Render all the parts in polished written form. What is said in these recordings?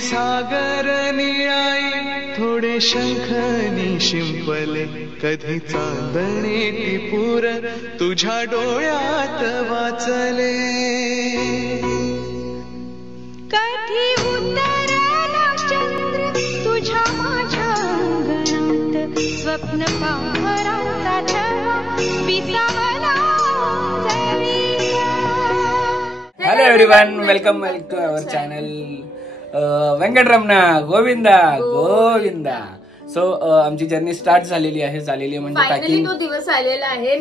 सागर निळाई थोडे शंखनी शिंपले कधी चांदणे टिपूर तुझ्या डोळ्यात वाचले कधी उतरला चंद्र तुझ्या माझ्या अंगणात स्वप्न पांघराचा छळा विसावला hello everyone welcome to our channel Venkataramana Govinda Govinda. So आमची जर्नी स्टार्ट झालेली आहे म्हणजे फायनली तो दिवस आलेला आहे.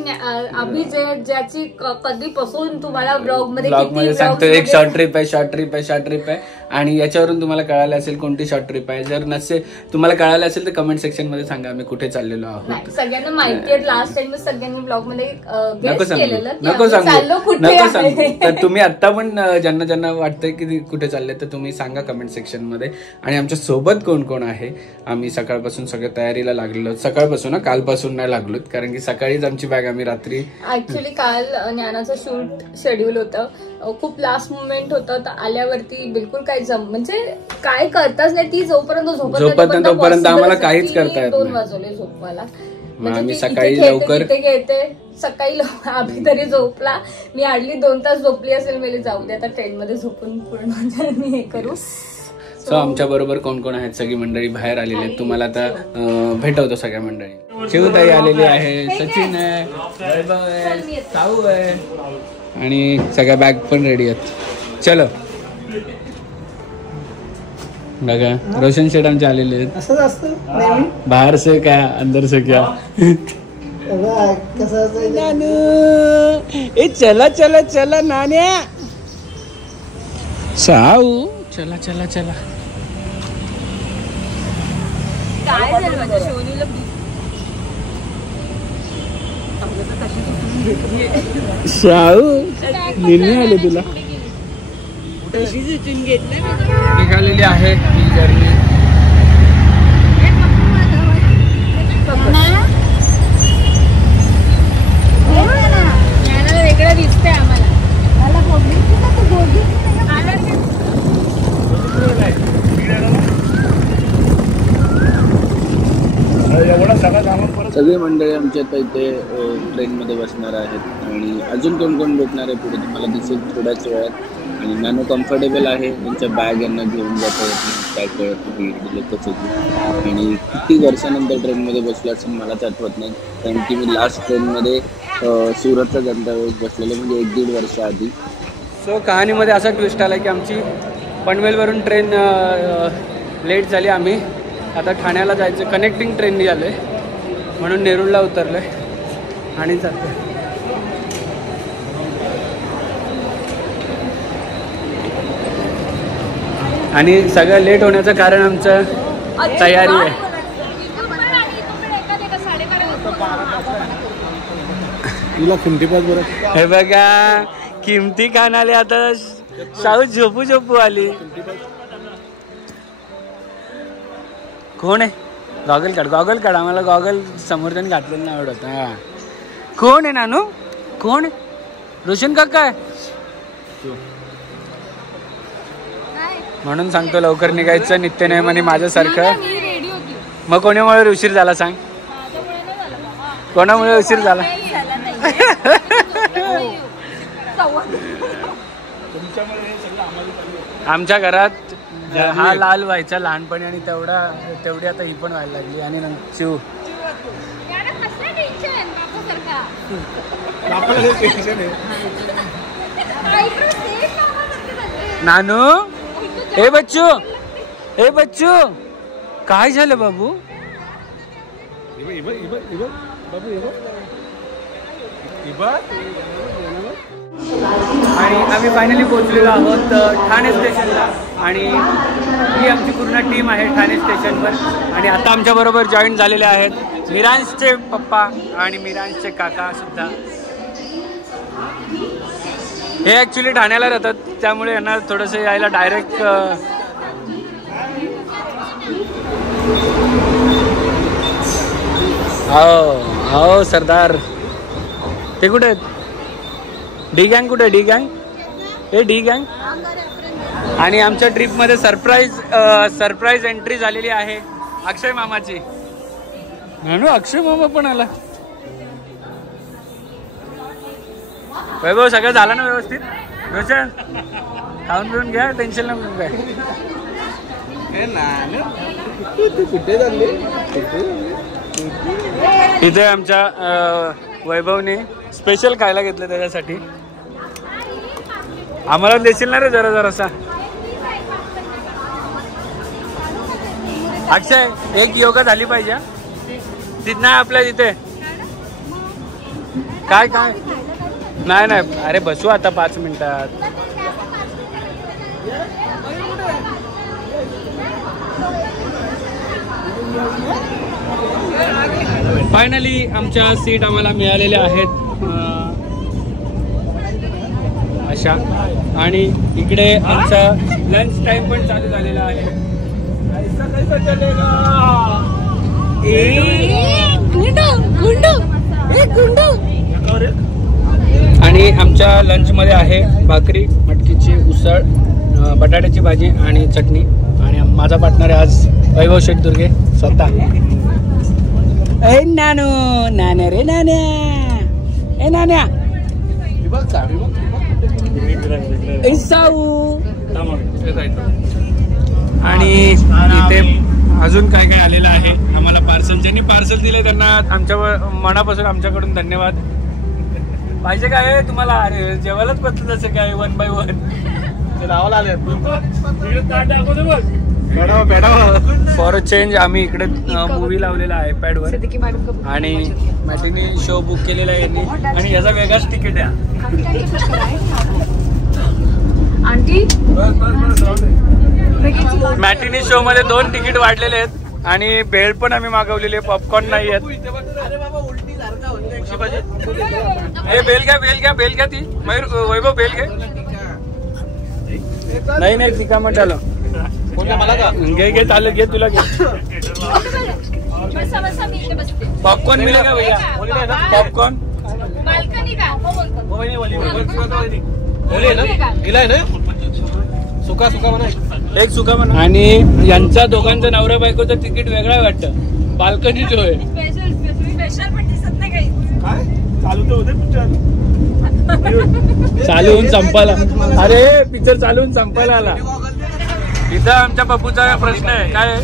आम्ही ज्याची कधीपासून तुम्हाला ब्लॉग मध्ये सांगतो एक शॉर्ट ट्रिप आहे आणि याच्यावरून तुम्हाला कळालं असेल कोणती शॉर्ट ट्रिप आहे. जर नसेल तुम्हाला कळालं असेल तर कमेंट सेक्शन मध्ये सांगा आम्ही कुठे चाललेलो आहोत. सगळ्यांना माहिती आहे. लास्ट टाइम सगळ्यांनी ब्लॉग मध्ये नको सांगू तर तुम्ही आता पण ज्यांना वाटतंय की कुठे चालले तर तुम्ही सांगा कमेंट सेक्शन मध्ये. आणि आमच्या सोबत कोण कोण आहे. आम्ही सकाळपासून सगळ्या तयारीला लागलेलो. सकाळपासून कालपासून नाही लागलो कारण की सकाळीच आमची बॅग आम्ही रात्री ऍक्च्युली काल ज्ञानाचं शूट शेड्यूल होतं. खूप लास्ट मुवमेंट होतं. तर आल्यावरती बिलकुल काही म्हणजे काय करताच नाही. ती जोपर्यंत तोपर्यंत आम्हाला काहीच करता येत 2 वाजले झोपवायला. आम्ही सकाळी लवकर सकाळी आम्ही तरी झोपला. मी हार्डली 2 तास झोपली असेल. मला जाऊ दे आता ट्रेन मध्ये झोपून पूर्ण मी हे करू. सो आमच्या बरोबर कोण कोण आहेत. सगळी मंडळी बाहेर आलेली आहेत. तुम्हाला आता भेटवतो सगळ्या मंडळी. शिवताई आलेली आहे, सचिन आहे, वैभव आहे, साऊ आहे आणि सगळ्या बॅग पण रेडी आहेत. चलो बघा रोशन शेठ आमचे आलेले आहेत. असंच असतं बाहेर से क्या अंदर से क्या. ए चला चला चला नान्या साऊ चला चला चला. काय झालं माझ्या शिवनीला शाहू निघून आले तुला. निघालेली आहे ही जर्नी. वेगळं दिसतंय आम्हाला. सगळी मंडळी आमच्या आता इथे ट्रेन मध्ये बसणार आहेत आणि अजून कोण कोण भेटणार आहे पुढे तुम्हाला दिसेल थोड्याच वेळात. आणि नानो कम्फर्टेबल आहे. त्यांच्या बॅग यांना घेऊन जाता येत नाही काय कळत नाही कसं. आणि किती वर्षानंतर ट्रेनमध्ये बसलो असं मलाच आठवत नाही कारण की मी लास्ट ट्रेनमध्ये सुरतचा जनता वेळेस बसलेलो म्हणजे 1-1.5 वर्ष आधी. सो कहाणीमध्ये असा ट्विस्ट आला की आमची पनवेलवरून ट्रेन लेट झाली. आम्ही आता ठाण्याला जायचं कनेक्टिंग ट्रेननी आलो आहे म्हणून नेरूळला उतरलो आहे आणि जातो. आणि सगळं लेट होण्याचं कारण आमचं तयारी आहे. हे बघा किमती खान आले. आता साऊ झोपू आली. कोण आहे. गॉगल काढ आम्हाला गॉगल समोरच्याने घातलेलं नाही आवडत. हा कोण आहे नानू. कोण रोशन काका आहे म्हणून सांगतो लवकर निघायचं नित्यनेमाने माझ्यासारखं. मग कोणामुळे उशीर झाला सांग. कोणामुळे उशीर झाला. आमच्या घरात हा लाल व्हायचा लहानपणी आणि तेवढी आता ही पण व्हायला लागली. आणि शिव नानू ए बच्चू काय झालं बाबू. आणि आम्ही फायनली पोहोचलेलो आहोत ठाणे स्टेशनला. आणि ही आमची पूर्ण टीम आहे ठाणे स्टेशनवर. आणि आता आमच्या बरोबर जॉईन झालेले आहेत मिरांशचे पप्पा आणि मिरांशचे काका सुद्धा. हे ॲक्च्युली ठाण्याला राहतात त्यामुळे यांना थोडंसं यायला डायरेक्ट हो सरदार. ते कुठे आहेत. डी गँग कुठे. डी गँग. आणि आमच्या ट्रिपमध्ये सरप्राईज एंट्री झालेली आहे अक्षय मामाची. अक्षय मामा पण आला. वैभव सगळं झालं ना व्यवस्थित? रोशन खाऊन पिऊन घ्या, टेन्शन नको काय. इथे आमच्या वैभवने स्पेशल खायला घेतलं त्याच्यासाठी. आम्हाला देशील ना रे जरा जरासा? अक्षय एक योगा झाली पाहिजे तिथं आपल्या इथे. काय काय नाही नाही, अरे बसू आता 5 मिनिटात. फायनली आमच्या सीट आम्हाला मिळालेल्या आहेत अशा. आणि इकडे आमचा लंच टाइम पण चालू झालेला आहे. आणि आमच्या लंच मध्ये आहे भाकरी, मटकीची उसळ, बटाट्याची भाजी आणि चटणी. आणि माझा पार्टनर आहे आज वैभव शेटदुर्गे स्वतः. ए नानू, नाण्या रे नाण्या, ए नाण्या, ए साऊ. आणि इथे अजून काय काय आलेलं आहे आम्हाला पार्सल. ज्यांनी पार्सल दिलं त्यांना आमच्या मनापासून आमच्याकडून धन्यवाद. पाहिजे काय तुम्हाला? अरे जेवायलाच बसलं तसं काय 1 by 1 नावाला आले. फॉर अ चेंज आम्ही इकडे मूवी लावलेला आहे पॅडवर आणि मॅटिनी शो बुक केलेला आहे यांनी. आणि याचा वेगळाच तिकीट आहे. मॅटिनी शो मध्ये 2 तिकीट वाढलेले आहेत आणि भेळ पण आम्ही मागवलेली आहे. पॉपकॉर्न नाही आहेत. हे बेल घ्या, बेल घ्या, बेल घ्या. ती वैभव बेल घे. नाही नाही तिका म्हटलं घे घे चालेल. घे तुला घे. पॉपकॉर्न मिळेल का भैया? पॉपकॉर्न सुका सुका म्हणा, एक सुका म्हणा. आणि यांचा दोघांचं नवरा बायकोचं तिकीट वेगळा वाटतं. बाल्कनी जो आहे चालू होऊन संपायला. अरे पिक्चर चालू होऊन संपायला आला. इथं आमच्या पप्पूचा प्रश्न आहे काय?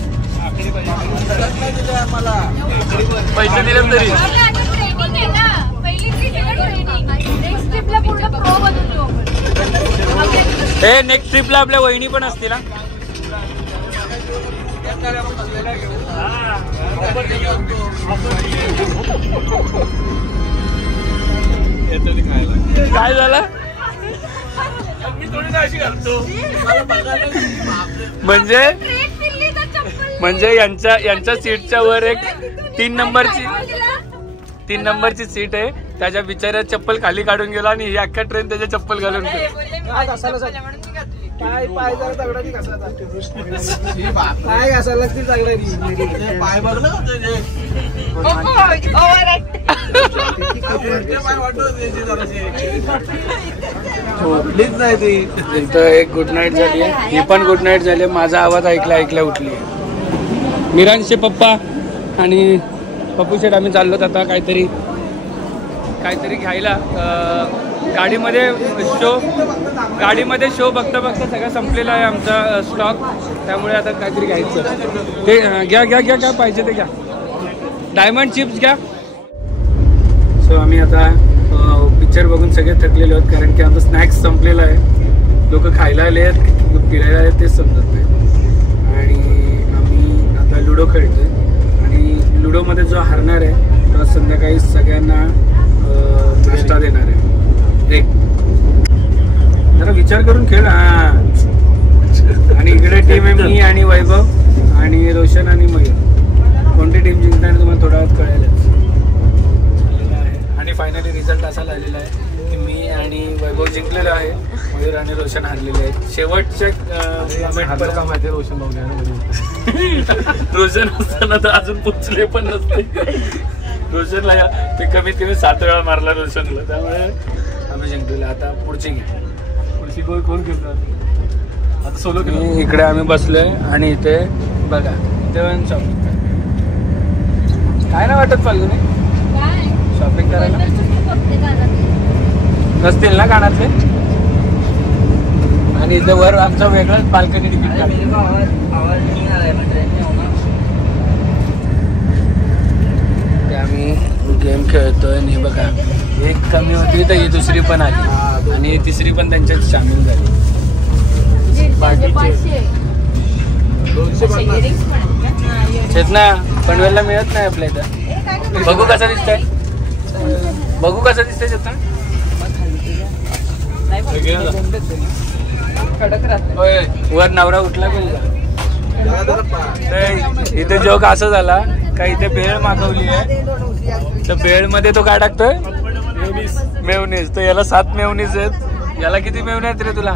पैसे दिले तरी हे नेक्स्ट ट्रिपला आपल्या वहिनी पण असतील ना. काय झालं? म्हणजे यांच्या सीटच्या वर एक 3 नंबरची सीट आहे. त्याच्या बिचाऱ्या चप्पल खाली काढून गेला आणि ही अख्खा ट्रेन त्याच्या चप्पल घालून गेली. काय पाय जरा दगडाची घासला काय घासायला ती दगडाची पाय बघलं झोपलीच नाही ती. इथं एक गुड नाईट झाली आहे. ही पण गुड नाईट झाली. माझा आवाज ऐकल्या उठली. मिरांचे पप्पा आणि पप्पू शेठ आम्ही चाललो आता काहीतरी घ्यायला. गाडीमध्ये शो बघता सगळं संपलेला आहे आमचा स्टॉक. त्यामुळे आता काहीतरी घ्यायचं. ते घ्या काय पाहिजे ते घ्या. डायमंड चिप्स घ्या. सो आम्ही आता पिक्चर बघून सगळे थकलेले आहोत कारण की आमचं स्नॅक्स संपलेलं आहे. लोक खायला आले आहेत, फिरायला आले तेच समजत नाही. आणि आम्ही आता लुडो खेळतोय आणि लुडोमध्ये जो हारणार आहे तो संध्याकाळी सगळ्यांना नाश्ता देणार आहे. एक जरा विचार करून खेळ. आणि इकडे टीम आहे मी आणि वैभव आणि रोशन आणि मयूर. कोणती टीम जिंकणार तुम्हाला थोड्या वेळात कळेलच. आणि फायनली रिझल्ट असा लागलेला आहे की मी आणि वैभव जिंकलेलो आहे, मयूर आणि रोशन हारलेले आहेत. शेवटच्या रोशन असताना तर अजून पोचले पण नसते. रोशनला मी कमीत कमी 7 वेळा मारला रोशनला. त्यामुळे आम्ही जिंकलेलो. आता पुढची गोल कोण घेतो? इकडे आम्ही बसलोय आणि इथे बघा इथे शॉपिंग काय ना वाटत फाल्गुनी शॉपिंग करायला नसतील ना कानातले. आणि इथे वर आमचा वेगळाच बाल्कनी तिकीट आम्ही गेम खेळतोय. आणि बघा एक कमी होती तर ही दुसरी पण आली आणि तिसरी पण त्यांच्यात सामील झाली. चेतना पनवेलला मिळत नाही आपल्या इथं. बघू कसं दिसतंय बघू कसं दिसतंय चेतना. वर नवरा उठला इथे जोक असं झाला का इथे भेळ मागवली आहे तर भेळ मध्ये तो काय टाकतोय मेवनीज. तर याला 7 मेवनीज आहेत. याला किती मेवणे आहेत रे तुला.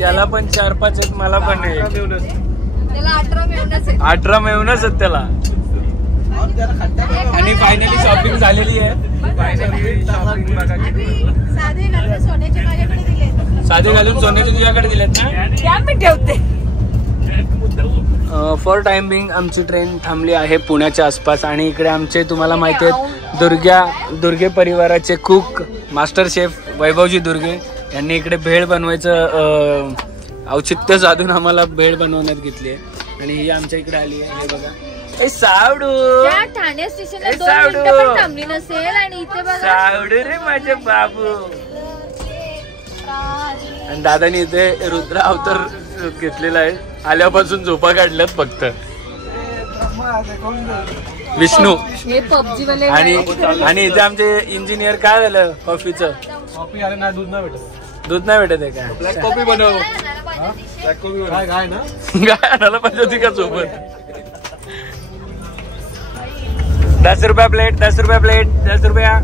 याला पण 4-5 आहेत. मला पण 18 मेवणच आहेत त्याला. आणि फायनली शॉपिंग झालेली आहे. फायनली शॉपिंग बघा साधे घालून सोन्याचे तुझ्याकडे दिलेत ना मी ठेवते. फॉर टाइम बिंग आमची ट्रेन थांबली आहे पुण्याच्या आसपास. आणि इकडे आमचे तुम्हाला माहिती आहेत दुर्गे परिवाराचे कुक मास्टर शेफ वैभवजी दुर्गे यांनी इकडे भेळ बनवायचं औचित्य साधून आम्हाला भेळ बनवण्यात घेतली आहे. आणि ही आमच्या इकडे आली आहे. हे बघा सावडू ठाणे स्टेशनला 2 मिनिटं पण थांबली नसेल. आणि इथे बघा सावडू रे माझे बाबू. आणि दादानी इथे रुद्र अवतार घेतलेला आहे. आल्यापासून झोपा काढल्यात फक्त विष्णू. आणि इथे आमचे इंजिनियर काय झालं कॉफीचं. कॉफी आलं ना दूध नाही भेटत आहे का. ब्लॅक कॉफी बनव. काय आणायला पाहिजे होती का सोबत. 10 रुपया प्लेट 10 रुपया प्लेट 10 रुपया.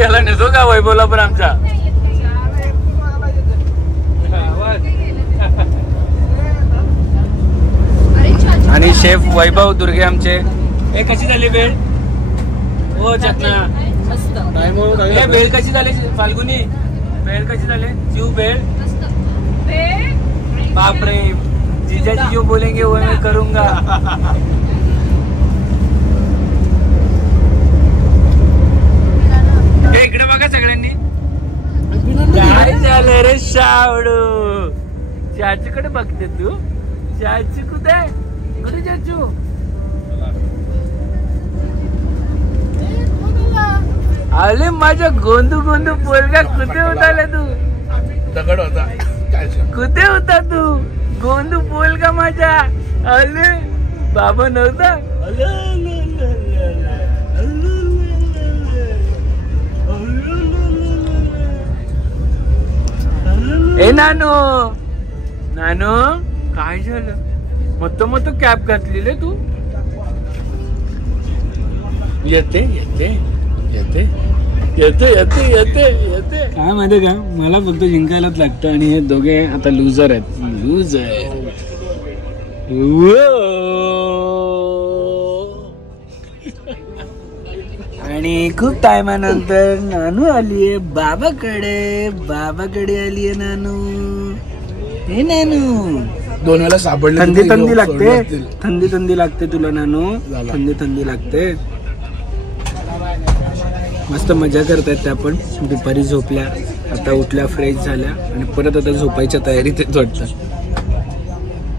याला नेतो का वैभवला पण आमच्या. आणि शेफ वैभव दुर्गे आमचे. हे कशी झाली भेळ हो चटना भेळ कशी झाली फाल्गुनी. भेळ कशी झाली जीव भेळ. बापरे जीजाजी जो बोलेंगे वो मैं करूंगा. इकडे बघा सगळ्यांनी काय झालं रे शावडू. चाचूकडे बघते तू. चाचू कुठे कुठे चाचू. अरे माझा गोंदू गोंदू पोरगा कुठे होता तू. दगड होता कुठे होता तू. गोंदू पोरगा माझा. अरे बाबा नव्हता. ए नानू नानू काय झालं. मत कॅप घातलेले तू. येते येते येते येते येते येते येते. काय माहिती का मला फक्त जिंकायलाच लागतं. आणि हे दोघे आता लुझर आहेत. लुझर आणि खूप टायमानंतर नानू आलीये बाबाकडे आलीये नानू. हे नानू 2 वेळा सापडले. थंडी लागते तुला नानू. थंडी लागते. मस्त मजा करतायत त्या पण. दुपारी झोपल्या आता उठल्या फ्रेश झाल्या आणि परत आता झोपायच्या तयारीत वाटतं.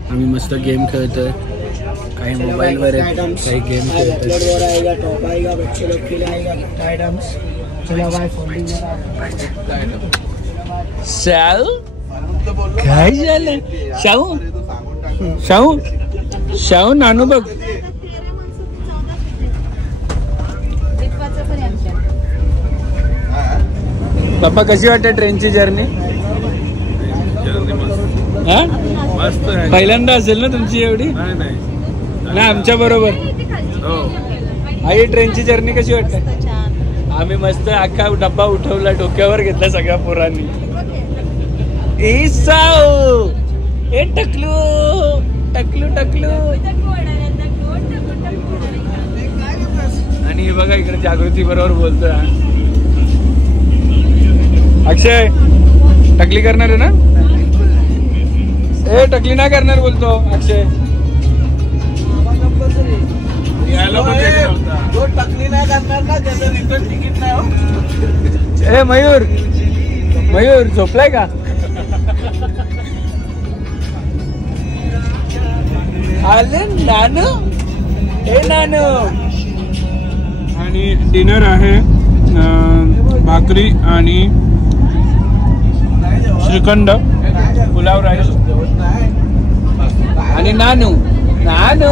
आम्ही मस्त गेम खेळतोय. काही मोबाईलवर आहेत काही गेम खेळतोय. शाहू काय झालं. शाहू नानू बघ. पप्पा कशी वाटते ट्रेनची जर्नी. पहिल्यांदा असेल ना तुमची एवढी. ना आमच्या बरोबर. आई ट्रेनची जर्नी कशी वाटते. आम्ही मस्त अख्खा डब्बा उठवला डोक्यावर घेतला सगळ्या पोरांनी. ए टकलू टकलू टकलू. आणि हे बघा इकडे जागृती बरोबर बोलतोय. अक्षय टकली करणार आहे ना? ए टकली नाही करणार बोलतो अक्षय. जो टकली नाही करणार ना त्याचं रिटर्न तिकीट नाही हो. ए मयूर, मयूर झोपलाय का? आले नानू, ए नानू. आणि डिनर आहे भाकरी आणि श्रीखंड, पुलाव राईस आणि नानू. नानू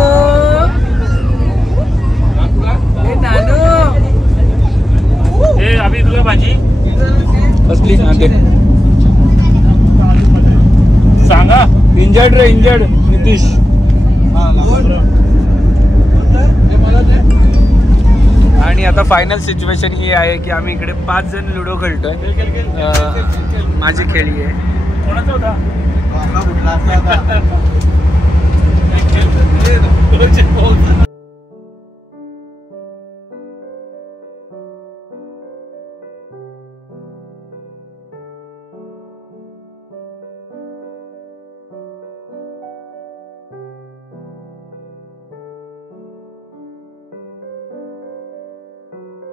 ए नानू, ए अभि तुला भाजी कसली सांगते सांगा. इंजर्ड रे इंजर्ड नितीश. आणि आता फायनल सिच्युएशन ही आहे की आम्ही इकडे 5 जण लुडो खेळतोय. माझी खेळी आहे. कोणाचा होता?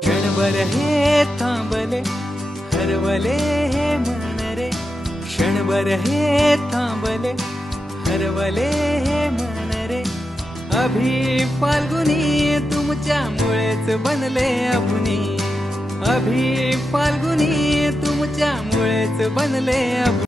क्षणभर हे थांबले हरवले हे मन रे, क्षणभर हे थांबले हरवले हे मन रे. अभि फाल्गुनी तुमच्यामुळेच बनले अभुनी, अभि फाल्गुनी तुमच्यामुळेच बनले अभुनी.